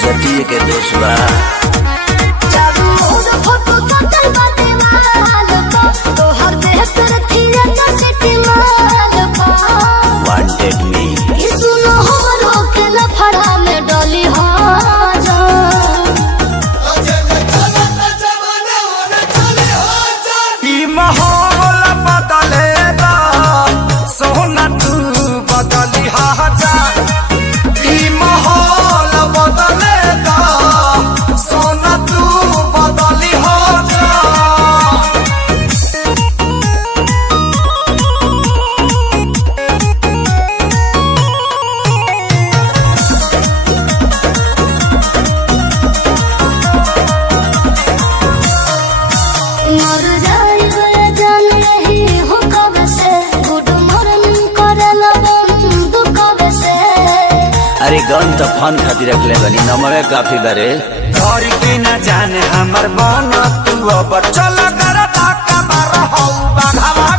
जतिये के दोष बा। वांटेड मी माहौल बदलेगा सोना तू बदली जा। माहौल बदलेगा सोना तू बदली जा। अरे गन तो फन खातिर रखले बनी नमवे काफी बारे। घर के न जाने हमर मन तू अब चल कर ताका बार हौ बाघवा।